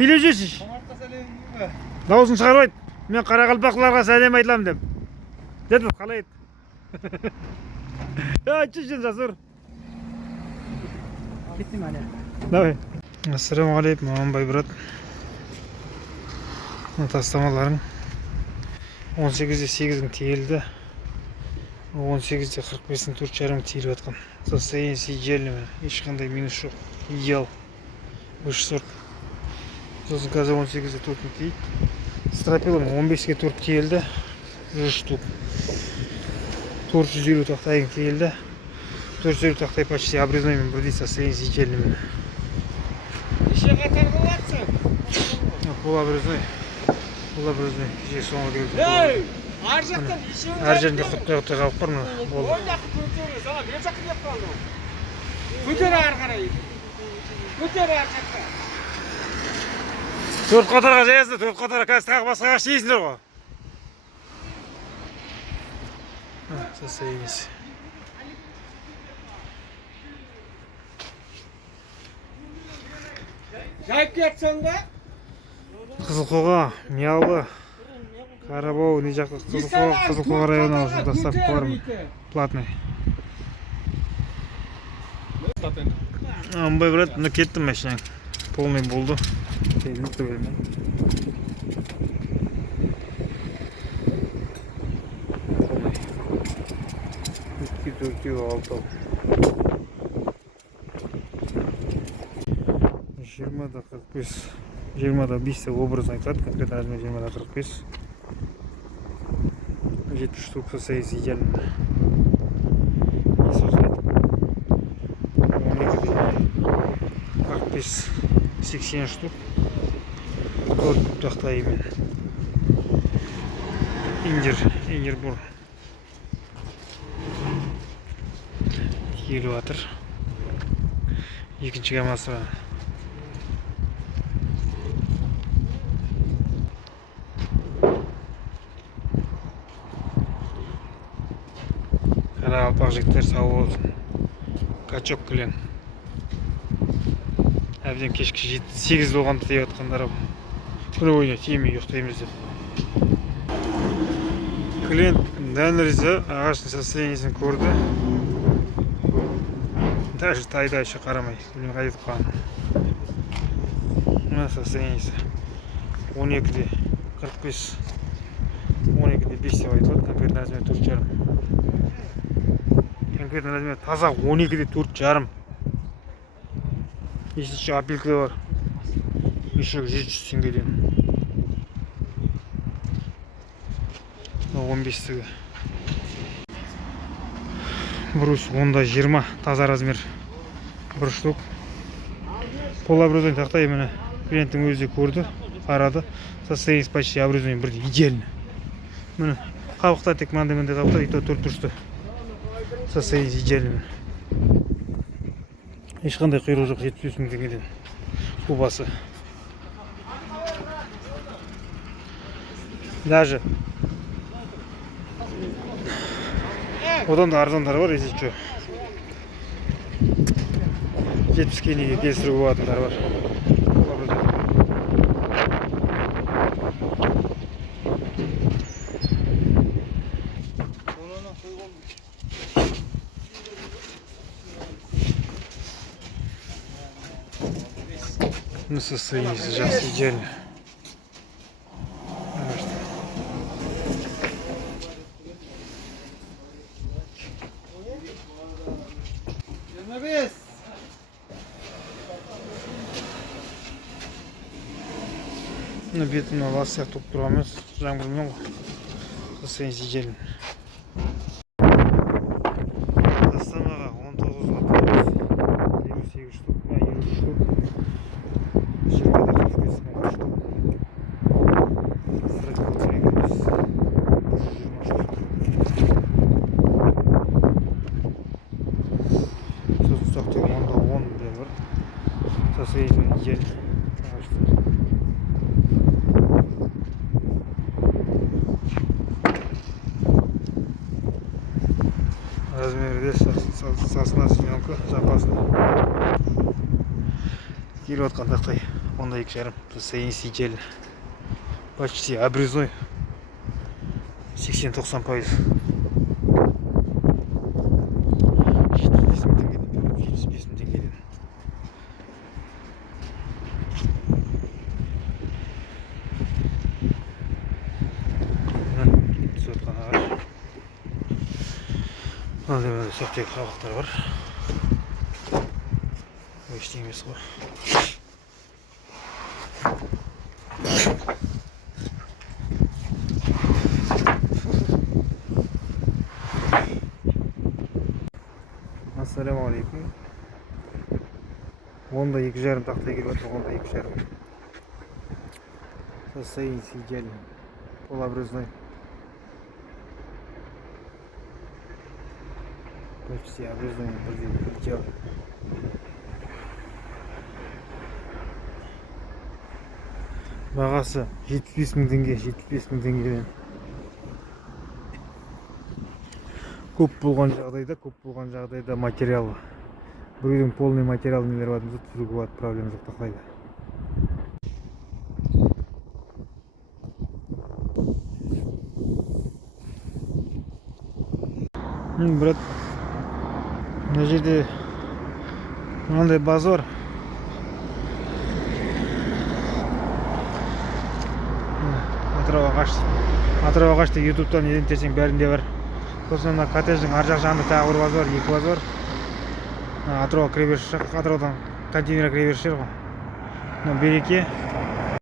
билеп жүрсіз? Дауысын шығарып айт. Мен қарақалпақларға сәлем айтылам деп. Деді, қалай ет? Айтшы үшін жасыр. Кеттім әлі. Давай. Ассаламу алейкум, Аманбай брат. Тастамаларың 18-де 8-ің тиелді. 18-де 45-ің 4,5 тиеліп атқан. Состояние идеальный, ешқандай минус жоқ. Идеал. Выше сорт. Сосын қазір 18-де 4-ің тиейді. Стропилом 15-ге 4 тиелді. 100 штук. 450 тақтайың тиелді. 450 тақтай почти обрезной бірдей состояние идеальный. Еще қатар болатсың. Бұл обрезной. Бұл обрезной. Кеше соңғы келді. Ей! Ар жақтан ешеуін... Әр жерінде құттай қалып бар мына. Ол жақты көтеріңіз, ала бер жақты деп қалды. Көтер ар қарай. Көтер ар жақта. 4 қатарға жаясыздар, 4 қатарға қазір тағы басқаға шейсіңдер ғой. Состояние. Жайып кетсің да? Қызылқоға, Миялы, Қарабау, не жақта Қызылқоға районы алып доставка бар ма? Платный. Амбай брат, мына кеттім машинаң. Полный болды. Тегінікті бермен. Үткі төртеу алтау. 20-да 45. 20-да 5 образно айтады, конкретно размер 20-да 45. 70 штук состоится идеально. И сосын 45-80 штук. Төрт тақта емен. Индер бұр. Елу атыр. Екінші гамасы. Қарақалпақ жігіттер сау болсын. Качок кілен. Әбден кешкі 8 болғанды тей атқандар. Күні ойына тиемей ұйықтаймыз деп. Клиент дәнірізі ағаштың состояниесін көрді. Даже тайда еще қарамай. Күлін қайтып қалған. Мына состояниесі. 12-де 45. 12-де 5 деп айтылады. Конкретно размер 4,5. Конкретно размер таза 12-де 4,5. Еще апелька бар. Еще 100 теңгеден. 15-тігі. Брус 10-да 20. Таза размер. 1 штук. Полуобразный тақтай мені клиенттің өзі көрді. Қарады. Состояние почти образный бірде идеально. Мені қабықта тек маңдай қабықта. И то 4 тұрысты. Состояние идеально. Ешқандай құйрық жоқ, 75 мың теңгеден. Кубасы. Даже одан да арзандар бар, если что. 70-ке неге келістіруге болатындар бар. Ну, состояние сейчас идеально. Ну, бетін алас сияқты топ тұрамыз. Жаңбырмен ғой. Состояние идеально. Астанаға 19-ға тоғыз. 28 штук, 20 штук. 20-да 45 штук. Стратикол 20 штук. Сосын ұсақтығы 10-да 10 бен бар. Состояние идеально. Размерде сосна семенка запасный. Келіп отқан тақтай Honda 2.5. CNC жел. Почти обрезной. 80-90%. 75 мың теңгеден. 75 мың теңгеден. Түсіп отқан ағаш. Мынандай сақтегі қабақтар бар. Ештеңе емес қой. Ассалаумағалейкум. Honda 2.5 тақтай келіп отыр. Honda 2.5. Состояние идеально. Полуобразной. Почти образной. Идеал. Бағасы 75 мың теңге. 75 мың теңгеден. Көп болған жағдайда материал. Бір үйдің полный материал нелер бар, түсіруге болады, проблема жоқ, тақтайды. Брат, мына жерде мынандай базар. Атырау ағашты ютубтан іздесең бәрінде бар. Сосын мына коттедждің ар жақ жағында тағы бір базар, екі базар. Атырауға кіре беріс жақ, Атыраудан контейнерға кіре беріс жер ғой. Мына Береке,